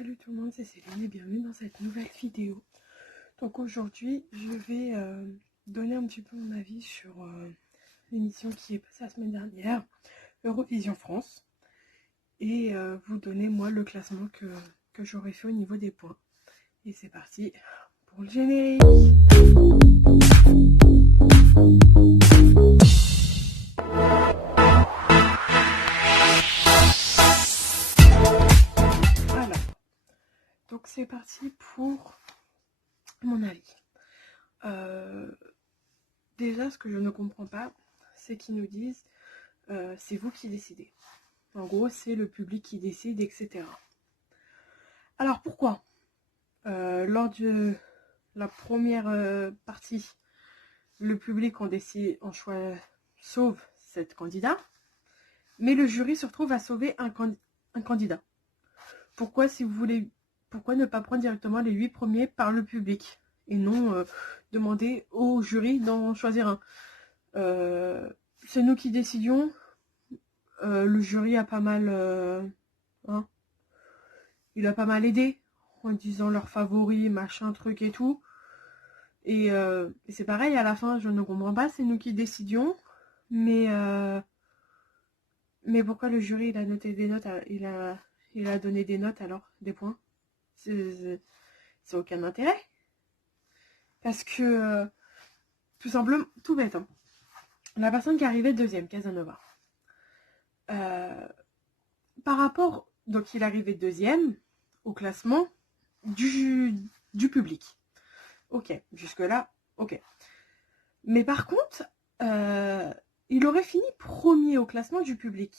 Salut tout le monde, c'est Céline et bienvenue dans cette nouvelle vidéo. Donc aujourd'hui, je vais donner un petit peu mon avis sur l'émission qui est passée la semaine dernière, Eurovision France, et vous donner moi le classement que j'aurais fait au niveau des points. Et c'est parti pour le générique. Alors, donc c'est parti pour mon avis. Déjà, ce que je ne comprends pas, c'est qu'ils nous disent c'est vous qui décidez. En gros, c'est le public qui décide, etc. Alors pourquoi lors de la première partie, le public sauve cette candidat, mais le jury se retrouve à sauver un candidat. Pourquoi, si vous voulez, pourquoi ne pas prendre directement les 8 premiers par le public et non demander au jury d'en choisir un? C'est nous qui décidions. Le jury a pas mal il a pas mal aidé en disant leurs favoris, machin, truc et tout. Et c'est pareil, à la fin, je ne comprends pas, c'est nous qui décidions. Mais pourquoi le jury, il a noté des notes, il a donné des notes alors, des points? C'est aucun intérêt. Parce que, tout simplement, tout bête, hein. La personne qui arrivait deuxième, Casanova. Par rapport, donc il arrivait deuxième au classement du public. Ok, jusque-là, ok. Mais par contre, il aurait fini premier au classement du public.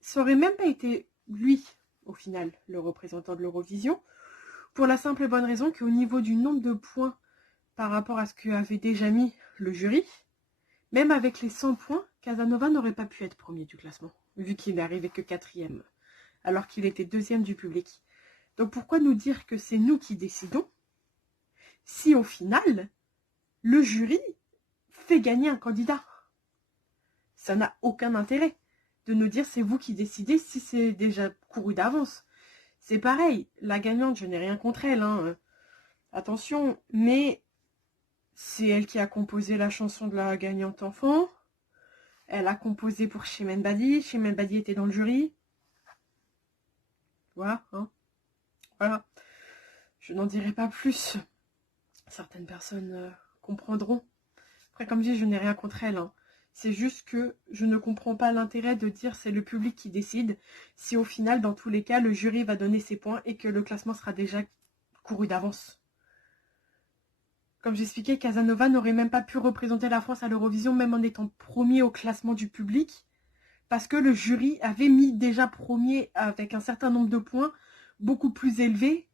Ça aurait même pas été lui, au final, le représentant de l'Eurovision, pour la simple et bonne raison qu'au niveau du nombre de points par rapport à ce qu'avait déjà mis le jury, même avec les 100 points, Casanova n'aurait pas pu être premier du classement, vu qu'il n'est arrivé que 4e, alors qu'il était 2e du public. Donc pourquoi nous dire que c'est nous qui décidons, si au final, le jury fait gagner un candidat? Ça n'a aucun intérêt de nous dire c'est vous qui décidez si c'est déjà couru d'avance. C'est pareil, la gagnante, je n'ai rien contre elle, hein. Attention, mais c'est elle qui a composé la chanson de la gagnante enfant. Elle a composé pour Chimène Badi. Chimène Badi était dans le jury. Voilà, hein. Voilà. Je n'en dirai pas plus. Certaines personnes comprendront. Après, comme je dis, je n'ai rien contre elle, hein. C'est juste que je ne comprends pas l'intérêt de dire c'est le public qui décide, si au final, dans tous les cas, le jury va donner ses points et que le classement sera déjà couru d'avance. Comme j'expliquais, Casanova n'aurait même pas pu représenter la France à l'Eurovision, même en étant premier au classement du public, parce que le jury avait mis déjà premier avec un certain nombre de points, beaucoup plus élevé,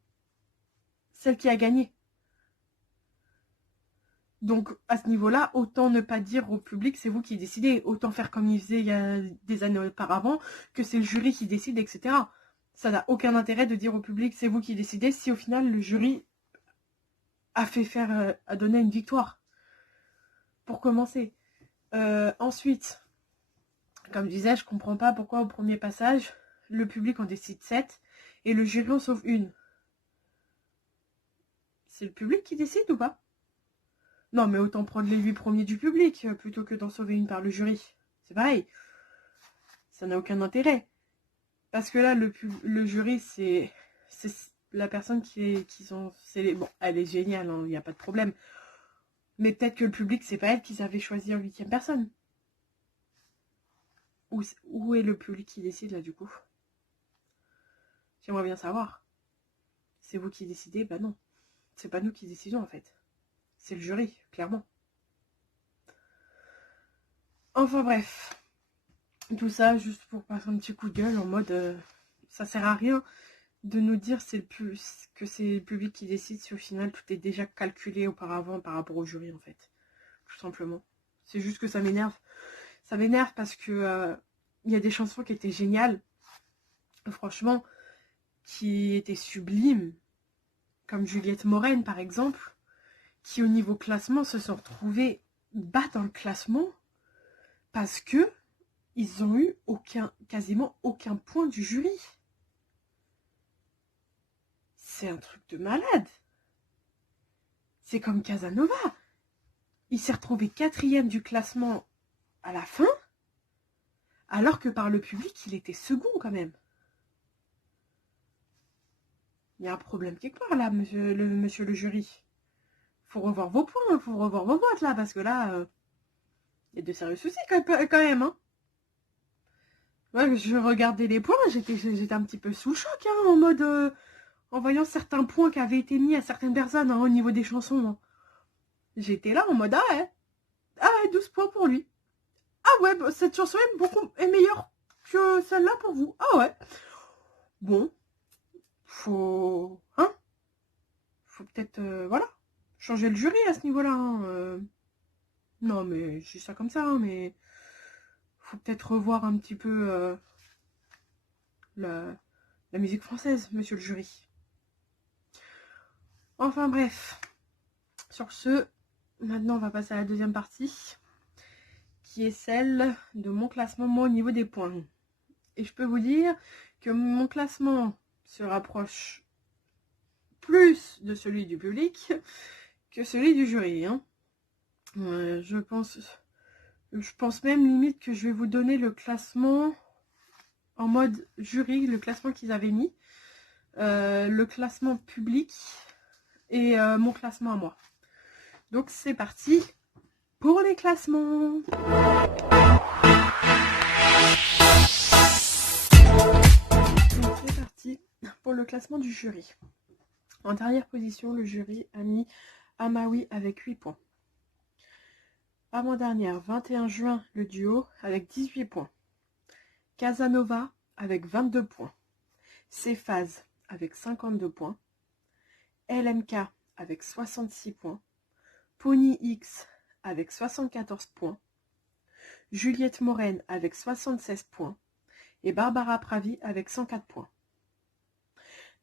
celle qui a gagné. Donc, à ce niveau-là, autant ne pas dire au public, c'est vous qui décidez. Autant faire comme il faisait il y a des années auparavant, que c'est le jury qui décide, etc. Ça n'a aucun intérêt de dire au public, c'est vous qui décidez, si au final, le jury a donné une victoire. Pour commencer. Ensuite, comme je disais, je comprends pas pourquoi au premier passage, le public en décide 7 et le jury en sauve une. C'est le public qui décide ou pas? Non, mais autant prendre les 8 premiers du public plutôt que d'en sauver une par le jury. C'est pareil. Ça n'a aucun intérêt. Parce que là, le jury, c'est la personne bon, elle est géniale, il n'y a pas de problème. Mais peut-être que le public, c'est pas elle qui savait choisir 8e personne. Où est le public qui décide là, du coup? J'aimerais bien savoir. C'est vous qui décidez? Bah non. C'est pas nous qui décidons, en fait. C'est le jury, clairement. Enfin bref. Tout ça, juste pour passer un petit coup de gueule, en mode... ça sert à rien de nous dire que c'est le public qui décide si au final tout est déjà calculé auparavant par rapport au jury, en fait. Tout simplement. C'est juste que ça m'énerve. Ça m'énerve parce que il y a des chansons qui étaient géniales. Franchement, qui étaient sublimes. Comme Juliette Moren, par exemple, qui au niveau classement se sont retrouvés bas dans le classement parce que ils ont eu quasiment aucun point du jury. c'est un truc de malade. C'est comme Casanova. Il s'est retrouvé 4e du classement à la fin, alors que par le public, il était second quand même. Il y a un problème quelque part là, monsieur le jury. Faut revoir vos points, faut revoir vos votes là, parce que là, il y a de sérieux soucis quand même. Hein. Ouais, je regardais les points, j'étais un petit peu sous le choc, hein, en mode... en voyant certains points qui avaient été mis à certaines personnes hein, au niveau des chansons. Hein. J'étais là en mode, ah ouais, 12 points pour lui. Ah ouais, bah, cette chanson est meilleure que celle-là pour vous. Ah ouais. Bon, faut peut-être, voilà, changer le jury à ce niveau-là. Hein, Non, mais je dis ça comme ça, hein, mais faut peut-être revoir un petit peu la musique française, monsieur le jury. Enfin bref, sur ce, maintenant on va passer à la deuxième partie, qui est celle de mon classement, moi, au niveau des points. Et je peux vous dire que mon classement se rapproche plus de celui du public que celui du jury. Hein. Je pense même limite que je vais vous donner le classement en mode jury, le classement qu'ils avaient mis, le classement public et mon classement à moi. Donc c'est parti pour les classements. Donc c'est parti pour le classement du jury. En dernière position, le jury a mis Amawi avec 8 points. Avant-dernière, 21 juin, le duo avec 18 points. Casanova avec 22 points. Cephase avec 52 points. LMK avec 66 points. Pony X avec 74 points. Juliette Moren avec 76 points. Et Barbara Pravi avec 104 points.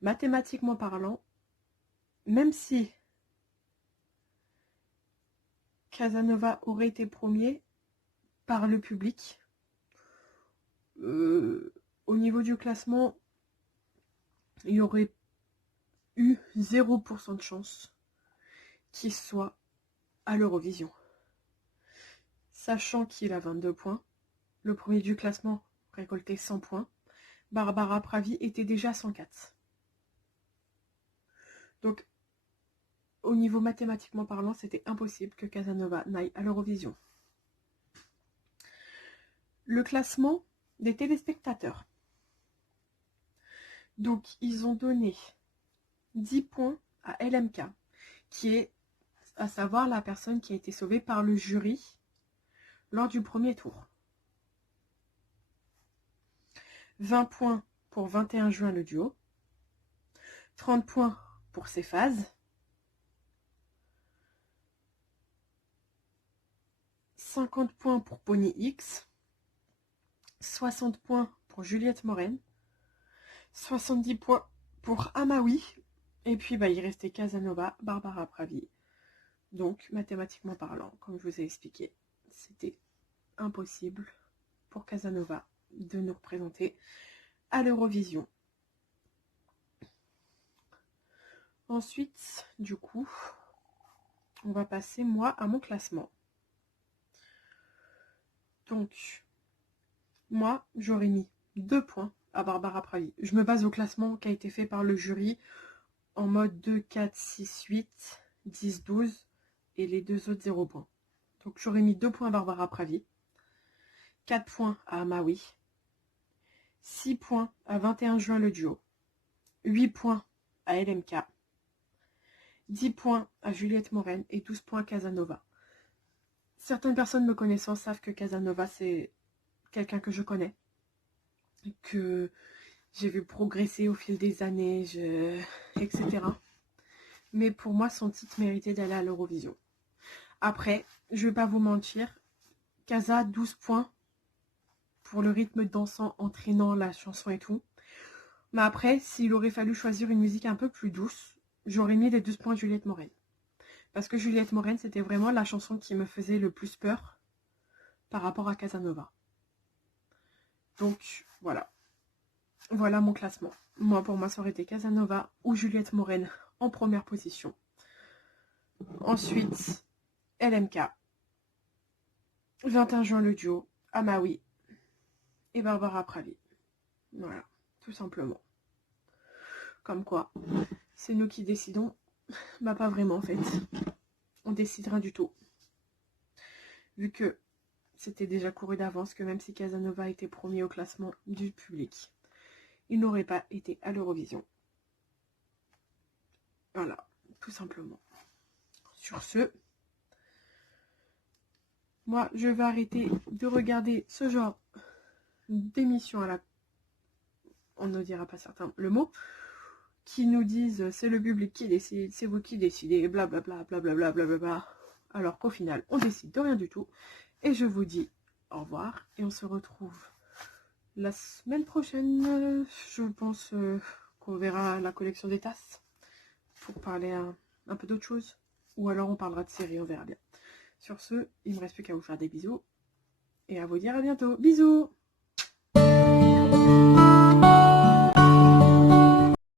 Mathématiquement parlant, même si Casanova aurait été premier par le public, au niveau du classement, il y aurait eu 0% de chance qu'il soit à l'Eurovision. Sachant qu'il a 22 points, le premier du classement récoltait 100 points, Barbara Pravi était déjà à 104. Donc, au niveau mathématiquement parlant, c'était impossible que Casanova n'aille à l'Eurovision. Le classement des téléspectateurs. Donc, ils ont donné 10 points à LMK, qui est, à savoir, la personne qui a été sauvée par le jury lors du premier tour. 20 points pour 21 juin le duo. 30 points pour Cephase. 50 points pour Pony X. 60 points pour Juliette Moren. 70 points pour Amawi. Et puis il restait Casanova, Barbara Pravi. Donc mathématiquement parlant, comme je vous ai expliqué, c'était impossible pour Casanova de nous représenter à l'Eurovision. Ensuite, du coup, on va passer moi à mon classement. Donc, moi, j'aurais mis 2 points à Barbara Pravi. Je me base au classement qui a été fait par le jury en mode 2, 4, 6, 8, 10, 12 et les deux autres 0 points. Donc, j'aurais mis 2 points à Barbara Pravi, 4 points à Amawi, 6 points à 21 juin le duo, 8 points à LMK, 10 points à Juliette Moren et 12 points à Casanova. Certaines personnes me connaissant savent que Casanova, c'est quelqu'un que je connais, que j'ai vu progresser au fil des années, etc. Mais pour moi, son titre méritait d'aller à l'Eurovision. Après, je vais pas vous mentir, Casa, 12 points pour le rythme dansant, entraînant la chanson et tout. Mais après, s'il aurait fallu choisir une musique un peu plus douce, j'aurais mis les 12 points à Juliette Moren. Parce que Juliette Moren, c'était vraiment la chanson qui me faisait le plus peur par rapport à Casanova. Donc, voilà. Voilà mon classement. Moi, pour moi, ça aurait été Casanova ou Juliette Moren en première position. Ensuite, LMK. 21 juin, le duo. Amawi et Barbara Pravi. Voilà, tout simplement. Comme quoi, c'est nous qui décidons. Bah pas vraiment en fait. On décide rien du tout. Vu que c'était déjà couru d'avance que même si Casanova était premier au classement du public, il n'aurait pas été à l'Eurovision. Voilà, tout simplement. Sur ce, moi je vais arrêter de regarder ce genre d'émission à la... On ne dira pas certain le mot, qui nous disent c'est le public qui décide, c'est vous qui décidez, blablabla, blablabla, blablabla. Alors qu'au final, on décide de rien du tout. Et je vous dis au revoir et on se retrouve la semaine prochaine. Je pense qu'on verra la collection des tasses pour parler un peu d'autre chose. Ou alors on parlera de série, on verra bien. Sur ce, il ne me reste plus qu'à vous faire des bisous et à vous dire à bientôt. Bisous!